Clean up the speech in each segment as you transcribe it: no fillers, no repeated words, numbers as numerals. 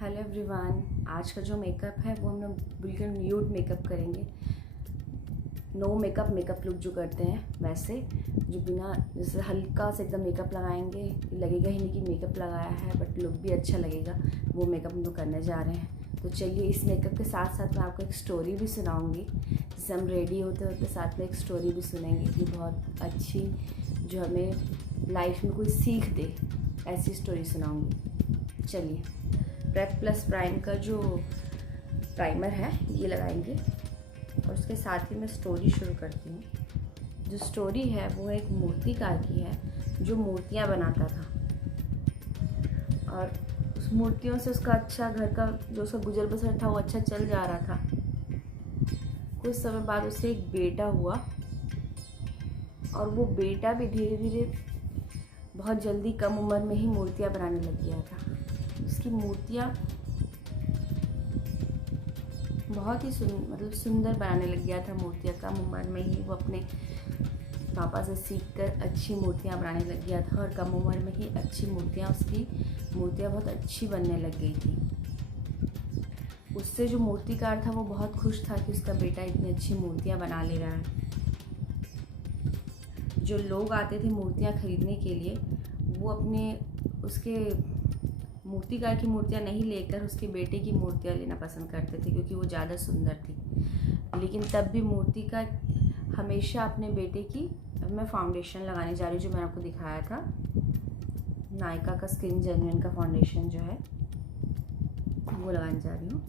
Hello everyone, आज का जो मेकअप है वो हम लोग बिल्कुल न्यूड मेकअप करेंगे। नो मेकअप लुक जो करते हैं वैसे, जो बिना जैसे हल्का से एकदम मेकअप लगाएंगे, लगेगा ही नहीं कि मेकअप लगाया है, बट लुक भी अच्छा लगेगा। वो मेकअप हम लोग करने जा रहे हैं। तो चलिए, इस मेकअप के साथ साथ मैं आपको एक स्टोरी भी सुनाऊँगी। जैसे हम रेडी होते होते साथ में एक स्टोरी भी सुनेंगे कि बहुत अच्छी, जो हमें लाइफ में कोई सीख दे, ऐसी स्टोरी सुनाऊँगी। चलिए, प्रेप प्लस प्राइम का जो प्राइमर है ये लगाएंगे और उसके साथ ही मैं स्टोरी शुरू करती हूँ। जो स्टोरी है वो एक मूर्तिकार की है जो मूर्तियाँ बनाता था, और उस मूर्तियों से उसका अच्छा घर का जो उसका गुजर बसर था वो अच्छा चल जा रहा था। कुछ समय बाद उसे एक बेटा हुआ, और वो बेटा भी धीरे धीरे बहुत जल्दी कम उम्र में ही मूर्तियाँ बनाने लग गया था। उसकी मूर्तियाँ बहुत ही सुंदर बनाने लग गया था। मूर्तियाँ कम उम्र में ही वो अपने पापा से सीखकर अच्छी मूर्तियाँ बनाने लग गया था, और कम उम्र में ही अच्छी मूर्तियाँ उसकी मूर्तियाँ बहुत अच्छी बनने लग गई थी। उससे जो मूर्तिकार था वो बहुत खुश था कि उसका बेटा इतनी अच्छी मूर्तियाँ बना ले रहा है। जो लोग आते थे मूर्तियाँ खरीदने के लिए, वो अपने उसके मूर्तिकार की मूर्तियाँ नहीं लेकर उसके बेटे की मूर्तियाँ लेना पसंद करते थे, क्योंकि वो ज़्यादा सुंदर थी। लेकिन तब भी मूर्तिकार हमेशा अपने बेटे की, अब मैं फाउंडेशन लगाने जा रही हूँ जो मैंने आपको दिखाया था, नायका का स्किन जेन्युइन का फाउंडेशन जो है वो लगाने जा रही हूँ।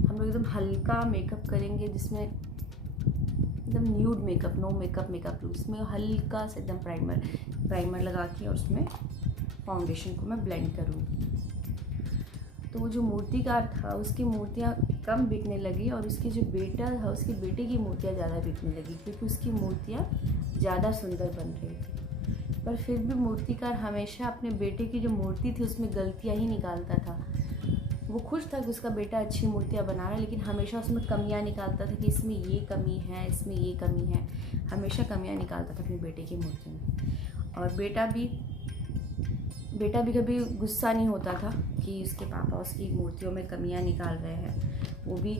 हम लोग एकदम हल्का मेकअप करेंगे, जिसमें एकदम nude makeup, no makeup look. इसमें हल्का से एकदम प्राइमर लगा के और उसमें फाउंडेशन को मैं ब्लेंड करूँगी। तो वो जो मूर्तिकार था उसकी मूर्तियाँ कम बिकने लगी, और उसकी जो बेटा था उसके बेटे की मूर्तियाँ ज़्यादा बिकने लगी, क्योंकि उसकी मूर्तियाँ ज़्यादा सुंदर बन रही थी। पर फिर भी मूर्तिकार हमेशा अपने बेटे की जो मूर्ति थी उसमें गलतियाँ ही निकालता था। वो खुश था कि उसका बेटा अच्छी मूर्तियाँ बना रहा है, लेकिन हमेशा उसमें कमियाँ निकालता था कि इसमें ये कमी है, इसमें ये कमी है। हमेशा कमियाँ निकालता था अपने बेटे की मूर्ति में। और बेटा भी कभी गुस्सा नहीं होता था कि उसके पापा उसकी मूर्तियों में कमियां निकाल रहे हैं। वो भी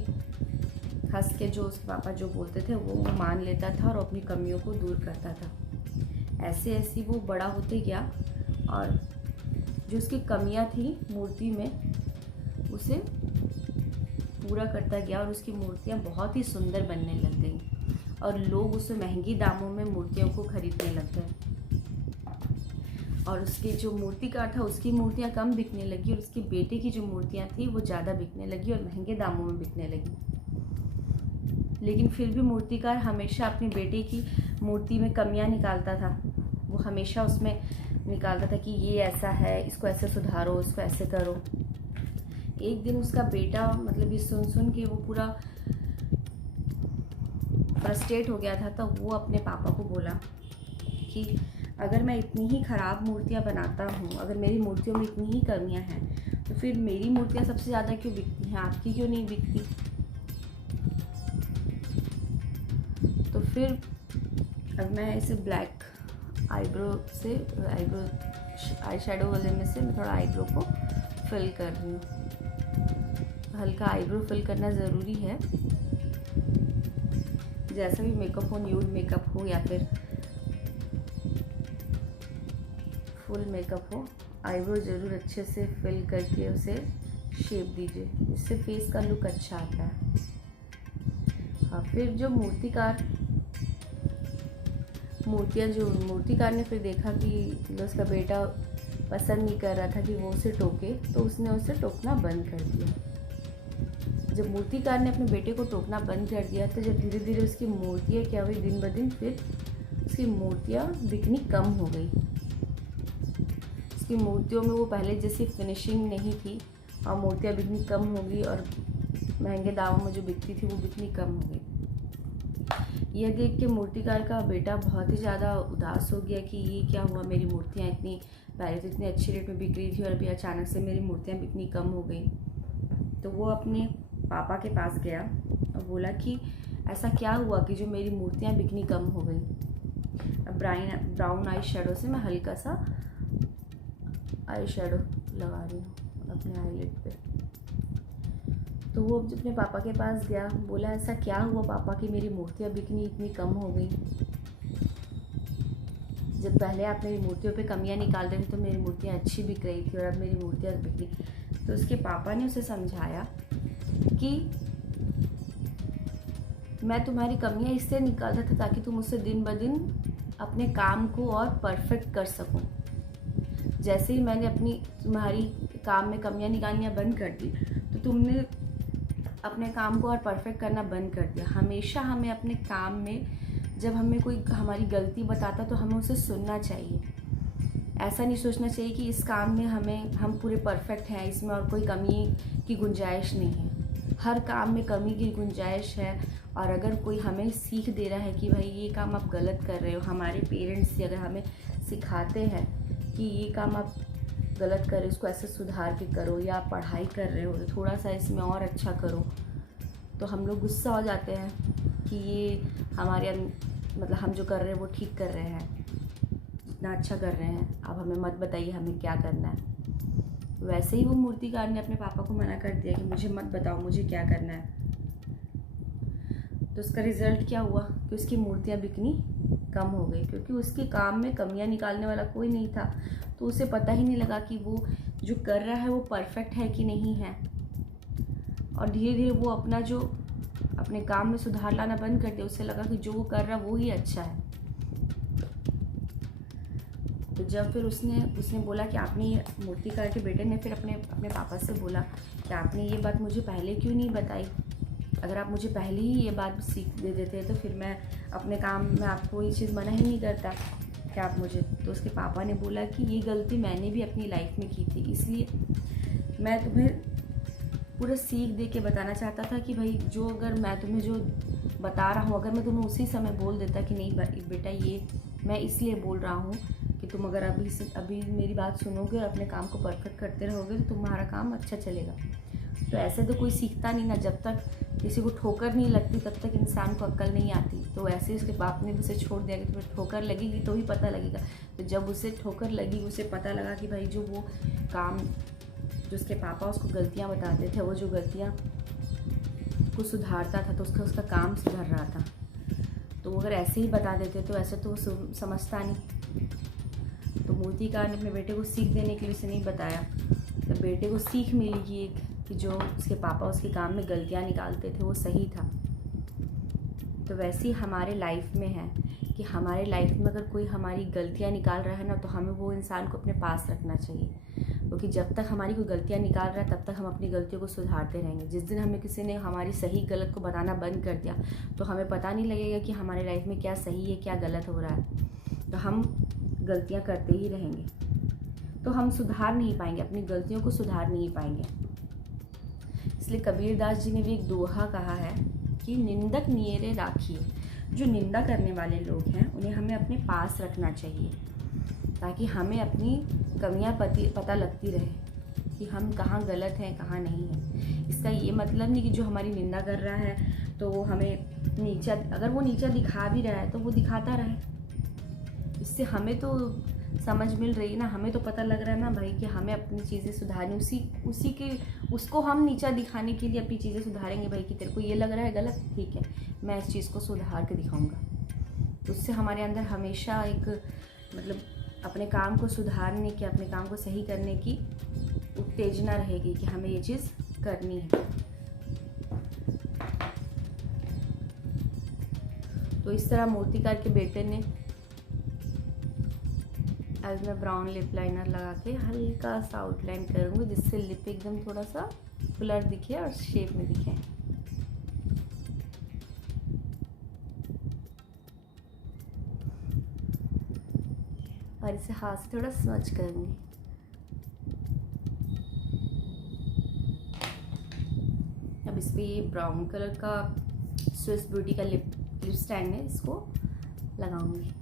हंस के जो उसके पापा जो बोलते थे वो मान लेता था और अपनी कमियों को दूर करता था। ऐसे ऐसे वो बड़ा होते गया, और जो उसकी कमियां थी मूर्ति में उसे पूरा करता गया, और उसकी मूर्तियाँ बहुत ही सुंदर बनने लग गई, और लोग उसे महंगी दामों में मूर्तियों को खरीदने लग गए। और उसके जो मूर्तिकार था उसकी मूर्तियाँ कम बिकने लगी, और उसके बेटे की जो मूर्तियाँ थी वो ज़्यादा बिकने लगी और महंगे दामों में बिकने लगी। लेकिन फिर भी मूर्तिकार हमेशा अपने बेटे की मूर्ति में कमियाँ निकालता था। वो हमेशा उसमें निकालता था कि ये ऐसा है, इसको ऐसे सुधारो, इसको ऐसे करो। एक दिन उसका बेटा ये सुन के वो पूरा फ्रस्ट्रेट हो गया था। तो वो अपने पापा को बोला कि अगर मैं इतनी ही ख़राब मूर्तियाँ बनाता हूँ, अगर मेरी मूर्तियों में इतनी ही कमियाँ हैं, तो फिर मेरी मूर्तियाँ सबसे ज़्यादा क्यों बिकती हैं, आपकी क्यों नहीं बिकती? तो फिर अब मैं इसे ब्लैक आई शेडो वाले में से मैं थोड़ा आईब्रो को फिल कर रही हूँ। हल्का आईब्रो फिल करना ज़रूरी है। जैसा भी मेकअप हो, न्यूड मेकअप हो या फिर फुल मेकअप हो, आईब्रो ज़रूर अच्छे से फिल करके उसे शेप दीजिए, इससे फेस का लुक अच्छा आता है। हाँ, फिर जो मूर्तिकार ने फिर देखा कि उसका बेटा पसंद नहीं कर रहा था कि वो उसे टोके, तो उसने उसे टोकना बंद कर दिया। जब मूर्तिकार ने अपने बेटे को टोकना बंद कर दिया, तो जब धीरे धीरे उसकी मूर्तियाँ क्या हुई, दिन ब दिन फिर उसकी मूर्तियाँ बिकनी कम हो गई। उसकी मूर्तियों में वो पहले जैसी फिनिशिंग नहीं थी, और मूर्तियाँ बिकनी कम हो गई, और महंगे दामों में जो बिकती थी वो बिकनी कम हो गई। यह देख के मूर्तिकार का बेटा बहुत ही ज़्यादा उदास हो गया कि ये क्या हुआ, मेरी मूर्तियाँ इतनी पहले तो इतनी अच्छी रेट में बिक रही थी, और अभी अचानक से मेरी मूर्तियाँ बिकनी कम हो गई। तो वो अपने पापा के पास गया और बोला कि ऐसा क्या हुआ कि जो मेरी मूर्तियाँ बिकनी कम हो गई। अब ब्राउन आई शेडो से मैं हल्का सा आई शेडो लगा रही हूँ। अपने आईलिड पे। तो वो अपने पापा के पास गया, बोला ऐसा क्या हुआ पापा कि मेरी मूर्तियाँ बिकनी इतनी कम हो गई। जब पहले आप मेरी मूर्तियों पे कमियां निकाल रहे थे तो मेरी मूर्तियाँ अच्छी बिक रही थी और अब मेरी मूर्तियाँ बिक रही। तो उसके पापा ने उसे समझाया कि मैं तुम्हारी कमियां इससे निकालता था ताकि तुम उससे दिन ब दिन अपने काम को और परफेक्ट कर सको। जैसे ही मैंने तुम्हारी काम में कमियां निकालनियाँ बंद कर दी तो तुमने अपने काम को और परफेक्ट करना बंद कर दिया। हमेशा हमें अपने काम में जब हमें कोई हमारी गलती बताता तो हमें उसे सुनना चाहिए। ऐसा नहीं सोचना चाहिए कि इस काम में हम पूरे परफेक्ट हैं, इसमें और कोई कमी की गुंजाइश नहीं है। हर काम में कमी की गुंजाइश है। और अगर कोई हमें सीख दे रहा है कि भाई ये काम आप गलत कर रहे हो, हमारे पेरेंट्स अगर हमें सिखाते हैं कि ये काम आप गलत कर रहे हो, इसको ऐसे सुधार के करो, या आप पढ़ाई कर रहे हो तो थोड़ा सा इसमें और अच्छा करो, तो हम लोग गुस्सा हो जाते हैं कि ये हमारे मतलब हम जो कर रहे हैं वो ठीक कर रहे हैं, जितना अच्छा कर रहे हैं, अब हमें मत बताइए हमें क्या करना है। वैसे ही वो मूर्तिकार ने अपने पापा को मना कर दिया कि मुझे मत बताओ मुझे क्या करना है। तो उसका रिज़ल्ट क्या हुआ कि उसकी मूर्तियाँ बिकनी कम हो गई, क्योंकि उसके काम में कमियां निकालने वाला कोई नहीं था। तो उसे पता ही नहीं लगा कि वो जो कर रहा है वो परफेक्ट है कि नहीं है। और धीरे धीरे वो अपने काम में सुधार लाना बंद कर दिया। उसे लगा कि जो वो कर रहा है वो ही अच्छा है। तो जब फिर उसने बोला कि आपने मूर्तिकार के बेटे ने फिर अपने पापा से बोला कि आपने ये बात मुझे पहले क्यों नहीं बताई। अगर आप मुझे पहले ही ये बात सीख दे देते तो फिर मैं अपने काम में आपको ये चीज़ मना ही नहीं करता कि आप मुझे। तो उसके पापा ने बोला कि ये गलती मैंने भी अपनी लाइफ में की थी, इसलिए मैं तुम्हें पूरा सीख दे के बताना चाहता था कि भाई अगर मैं तुम्हें जो बता रहा हूँ, अगर मैं तुम्हें उसी समय बोल देता कि नहीं बेटा ये मैं इसलिए बोल रहा हूँ कि तुम अगर अभी मेरी बात सुनोगे और अपने काम को परफेक्ट करते रहोगे तो तुम्हारा काम अच्छा चलेगा। तो ऐसे तो कोई सीखता नहीं ना, जब तक किसी को ठोकर नहीं लगती तब तक इंसान को अक्ल नहीं आती। तो ऐसे उसके बाप ने उसे छोड़ दिया कि तुम्हें ठोकर लगेगी तो ही पता लगेगा। तो जब उसे ठोकर लगी उसे पता लगा कि भाई जो वो काम जो उसके पापा उसको गलतियाँ बताते थे, वो जो गलतियाँ को सुधारता था तो उसका काम सुधर रहा था। तो वो अगर ऐसे ही बता देते तो ऐसे तो वो समझता नहीं। तो मूर्तिकार ने अपने बेटे को सीख देने के लिए उसे नहीं बताया। तो बेटे को सीख मिली कि जो उसके पापा उसके काम में गलतियाँ निकालते थे वो सही था। तो वैसे ही हमारे लाइफ में है कि हमारे लाइफ में अगर कोई हमारी गलतियाँ निकाल रहा है ना तो हमें वो इंसान को अपने पास रखना चाहिए, क्योंकि जब तक हमारी कोई गलतियाँ निकाल रहा है तब तक हम अपनी गलतियों को सुधारते रहेंगे। जिस दिन हमें किसी ने हमारी सही गलत को बताना बंद कर दिया तो हमें पता नहीं लगेगा कि हमारे लाइफ में क्या सही है क्या गलत हो रहा है। तो हम गलतियाँ करते ही रहेंगे, तो हम सुधार नहीं पाएंगे, अपनी गलतियों को सुधार नहीं पाएंगे। इसलिए कबीरदास जी ने भी एक दोहा कहा है कि निंदक नियरे राखिए। जो निंदा करने वाले लोग हैं उन्हें हमें अपने पास रखना चाहिए ताकि हमें अपनी कमियां पता लगती रहे कि हम कहाँ गलत हैं कहाँ नहीं हैं। इसका ये मतलब नहीं कि जो हमारी निंदा कर रहा है तो वो हमें नीचा, अगर वो नीचा दिखा भी रहा है तो वो दिखाता रहे, इससे हमें तो समझ मिल रही है ना, हमें तो पता लग रहा है ना भाई कि हमें अपनी चीज़ें सुधारनी, उसको हम नीचा दिखाने के लिए अपनी चीज़ें सुधारेंगे। भाई कि तेरे को ये लग रहा है गलत, ठीक है मैं इस चीज़ को सुधार के दिखाऊंगा। तो उससे हमारे अंदर हमेशा एक मतलब अपने काम को सुधारने की, अपने काम को सही करने की उत्तेजना रहेगी कि हमें ये चीज़ करनी है। तो इस तरह मूर्तिकार के बेटे ने, आज मैं ब्राउन लिप लाइनर लगा के हल्का सा आउटलाइन करूँगी जिससे लिप एकदम थोड़ा सा ब्लर दिखे और शेप में दिखे। और इसे हाथ से थोड़ा स्मच करूँगी। अब इस पर ये ब्राउन कलर का स्विस ब्यूटी का लिप स्टैंड है, इसको लगाऊंगी।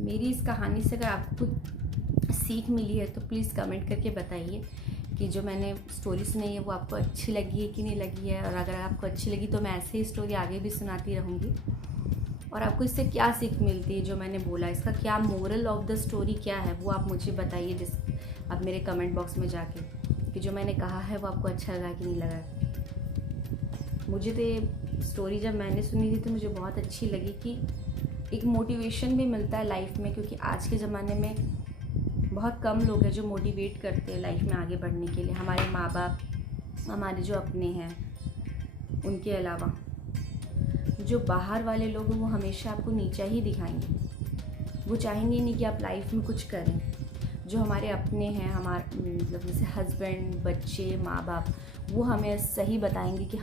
मेरी इस कहानी से अगर आपको सीख मिली है तो प्लीज़ कमेंट करके बताइए कि जो मैंने स्टोरी सुनाई है वो आपको अच्छी लगी है कि नहीं लगी है। और अगर आपको अच्छी लगी तो मैं ऐसे ही स्टोरी आगे भी सुनाती रहूँगी। और आपको इससे क्या सीख मिलती है जो मैंने बोला, इसका क्या मोरल ऑफ द स्टोरी क्या है, वो आप मुझे बताइए आप मेरे कमेंट बॉक्स में जाके, कि जो मैंने कहा है वो आपको अच्छा लगा कि नहीं लगा। मुझे तो ये स्टोरी जब मैंने सुनी थी तो मुझे बहुत अच्छी लगी कि एक मोटिवेशन भी मिलता है लाइफ में, क्योंकि आज के ज़माने में बहुत कम लोग हैं जो मोटिवेट करते हैं लाइफ में आगे बढ़ने के लिए। हमारे माँ बाप, हमारे जो अपने हैं, उनके अलावा जो बाहर वाले लोग हैं वो हमेशा आपको नीचा ही दिखाएंगे। वो चाहेंगे नहीं कि आप लाइफ में कुछ करें। जो हमारे अपने हैं, हमारे मतलब जैसे हस्बैंड, बच्चे, माँ बाप, वो हमें सही बताएंगे कि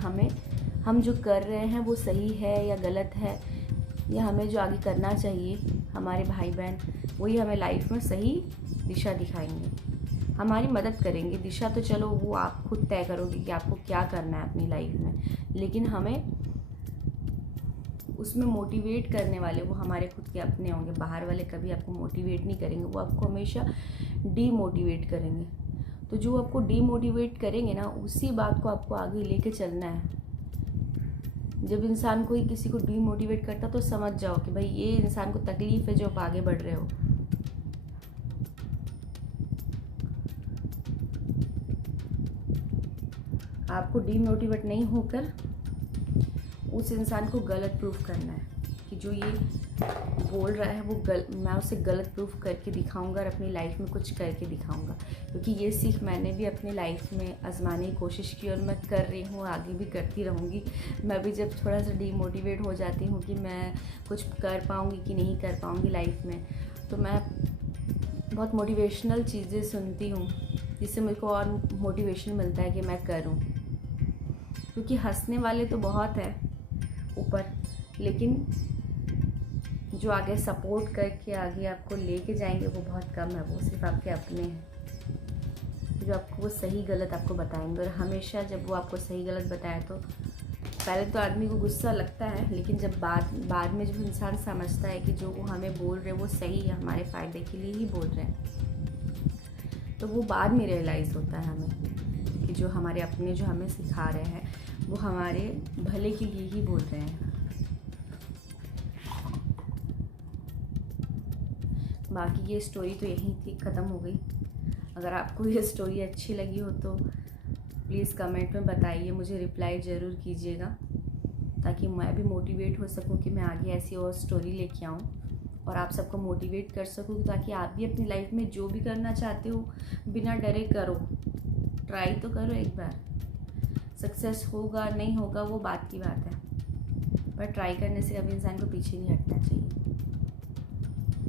हम जो कर रहे हैं वो सही है या गलत है, या हमें जो आगे करना चाहिए। हमारे भाई बहन वही हमें लाइफ में सही दिशा दिखाएंगे, हमारी मदद करेंगे। दिशा तो चलो वो आप खुद तय करोगे कि आपको क्या करना है अपनी लाइफ में, लेकिन हमें उसमें मोटिवेट करने वाले वो हमारे खुद के अपने होंगे। बाहर वाले कभी आपको मोटिवेट नहीं करेंगे, वो आपको हमेशा डीमोटिवेट करेंगे। तो जो आपको डीमोटिवेट करेंगे ना, उसी बात को आपको आगे लेके चलना है। जब इंसान कोई किसी को डीमोटिवेट करता तो समझ जाओ कि भाई ये इंसान को तकलीफ है जो आप आगे बढ़ रहे हो। आपको डीमोटिवेट नहीं होकर उस इंसान को गलत प्रूफ करना है कि जो ये बोल रहा है वो मैं उसे गलत प्रूफ करके दिखाऊंगा और अपनी लाइफ में कुछ करके दिखाऊंगा। क्योंकि ये सीख मैंने भी अपनी लाइफ में आजमाने की कोशिश की और मैं कर रही हूँ, आगे भी करती रहूँगी। मैं भी जब थोड़ा सा डीमोटिवेट हो जाती हूँ कि मैं कुछ कर पाऊँगी कि नहीं कर पाऊँगी लाइफ में, तो मैं बहुत मोटिवेशनल चीज़ें सुनती हूँ जिससे मुझे को और मोटिवेशन मिलता है कि मैं करूँ। क्योंकि हंसने वाले तो बहुत है ऊपर, लेकिन जो आगे सपोर्ट करके आगे आपको लेके जाएंगे वो बहुत कम है। वो सिर्फ आपके अपने हैं जो आपको वो सही गलत आपको बताएंगे। और हमेशा जब वो आपको सही गलत बताए तो पहले तो आदमी को गुस्सा लगता है, लेकिन जब बाद में जब इंसान समझता है कि जो वो हमें बोल रहे हैं वो सही है, हमारे फ़ायदे के लिए ही बोल रहे हैं, तो वो बाद में रियलाइज़ होता है हमें कि जो हमारे अपने जो हमें सिखा रहे हैं वो हमारे भले के लिए ही बोल रहे हैं। बाकी ये स्टोरी तो यहीं थी, ख़त्म हो गई। अगर आपको ये स्टोरी अच्छी लगी हो तो प्लीज़ कमेंट में बताइए, मुझे रिप्लाई ज़रूर कीजिएगा, ताकि मैं भी मोटिवेट हो सकूं कि मैं आगे ऐसी और स्टोरी लेके आऊं और आप सबको मोटिवेट कर सकूं, ताकि आप भी अपनी लाइफ में जो भी करना चाहते हो बिना डरे करो, ट्राई तो करो एक बार। सक्सेस होगा नहीं होगा वो बात की बात है, पर ट्राई करने से कभी इंसान को पीछे नहीं हटना चाहिए।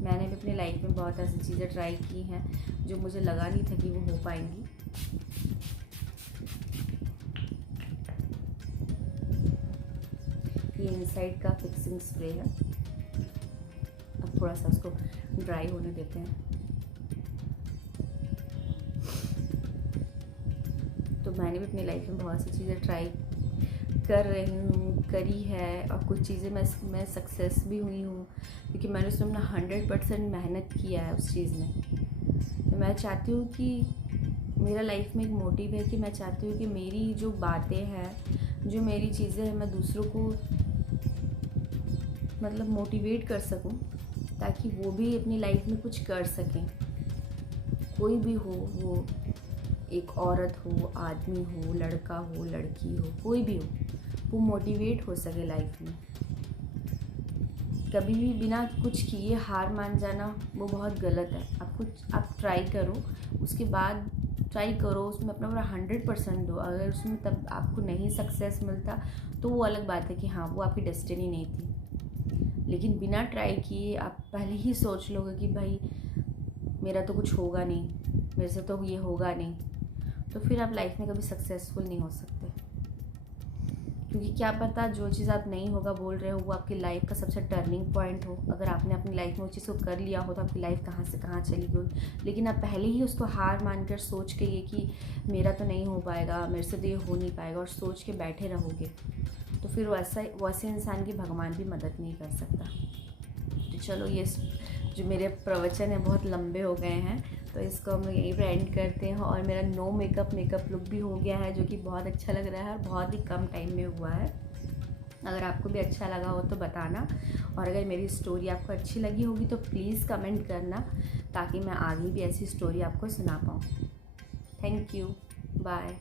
मैंने भी अपनी लाइफ में बहुत ऐसी चीज़ें ट्राई की हैं जो मुझे लगा नहीं था कि वो हो पाएंगी। ये इनसाइड का फिक्सिंग स्प्रे है। अब थोड़ा सा उसको ड्राई होने देते हैं। तो मैंने भी अपनी लाइफ में बहुत सी चीज़ें ट्राई कर रही हूँ, करी है, और कुछ चीज़ें मैं सक्सेस भी हुई हूँ, क्योंकि मैंने उसमें अपना 100% मेहनत किया है उस चीज़ में। तो मैं चाहती हूँ कि मेरा लाइफ में एक मोटिव है कि मैं चाहती हूँ कि मेरी जो बातें हैं, जो मेरी चीज़ें हैं, मैं दूसरों को मतलब मोटिवेट कर सकूं, ताकि वो भी अपनी लाइफ में कुछ कर सकें। कोई भी हो, वो एक औरत हो, आदमी हो, लड़का हो, लड़की हो, कोई भी हो, वो मोटिवेट हो सके लाइफ में। कभी भी बिना कुछ किए हार मान जाना वो बहुत गलत है। आप ट्राई करो, उसके बाद ट्राई करो, उसमें अपना पूरा 100% दो। अगर उसमें तब आपको नहीं सक्सेस मिलता तो वो अलग बात है कि हाँ वो आपकी डेस्टिनी नहीं थी। लेकिन बिना ट्राई किए आप पहले ही सोच लोगे कि भाई मेरा तो कुछ होगा नहीं, मेरे से तो ये होगा नहीं, तो फिर आप लाइफ में कभी सक्सेसफुल नहीं हो सकते। क्योंकि क्या पता जो चीज़ आप नहीं होगा बोल रहे हो वो आपकी लाइफ का सबसे टर्निंग पॉइंट हो। अगर आपने अपनी लाइफ में उस चीज़ को कर लिया हो तो आपकी लाइफ कहाँ से कहाँ चली गई। लेकिन आप पहले ही उसको हार मानकर सोच के ये कि मेरा तो नहीं हो पाएगा, मेरे से तो ये हो नहीं पाएगा, और सोच के बैठे रहोगे, तो फिर वैसे इंसान की भगवान भी मदद नहीं कर सकता। तो चलो, ये जो मेरे प्रवचन है बहुत लंबे हो गए हैं, तो इसको हम यहीं पर एंड करते हैं। और मेरा नो मेकअप लुक भी हो गया है, जो कि बहुत अच्छा लग रहा है और बहुत ही कम टाइम में हुआ है। अगर आपको भी अच्छा लगा हो तो बताना, और अगर मेरी स्टोरी आपको अच्छी लगी होगी तो प्लीज़ कमेंट करना, ताकि मैं आगे भी ऐसी स्टोरी आपको सुना पाऊँ। Thank you, bye.